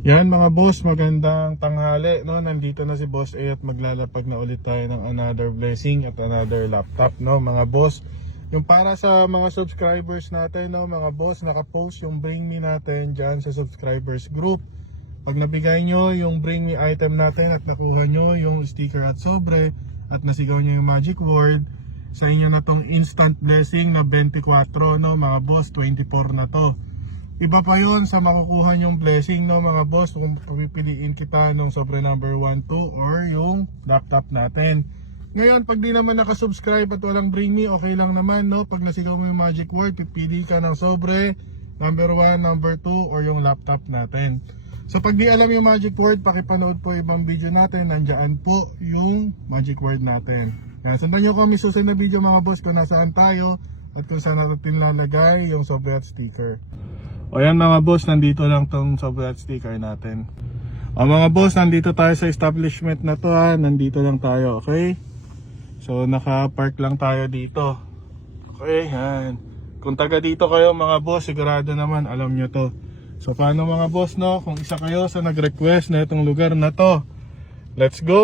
Yan mga boss, magandang tanghali, no? Nandito na si Boss A at maglalapag na ulit tayo ng another blessing at another laptop, no mga boss. Yung para sa mga subscribers natin, no mga boss, nakapost yung Bring Me natin dyan sa subscribers group. Pag nabigay nyo yung Bring Me item natin at nakuha nyo yung sticker at sobre at nasigaw nyo yung magic word, sa inyo na tong instant blessing na 24, no mga boss, 24 na to. Iba pa yon sa makukuha nyong blessing, no mga boss, kung pipiliin kita nung sobre number 1, 2 or yung laptop natin. Ngayon, pag di naman nakasubscribe at walang Bring Me, okay lang naman, no? Pag nasigaw mo yung magic word, pipili ka ng sobre number 1, number 2 or yung laptop natin. So pag di alam yung magic word, pakipanood po ibang video natin, nandiyan po yung magic word natin. Yan, sundan nyo kami susunod na video mga boss kung nasaan tayo at kung saan natin lalagay yung sobre at sticker. O yan mga boss, nandito lang tong sobre at sticker natin. O mga boss, nandito tayo sa establishment na to ha. Nandito lang tayo, okay? So naka-park lang tayo dito. Okay, yan. Kung taga dito kayo mga boss, sigurado naman alam nyo to. So paano mga boss, no? Kung isa kayo sa nag-request na itong lugar na to, let's go!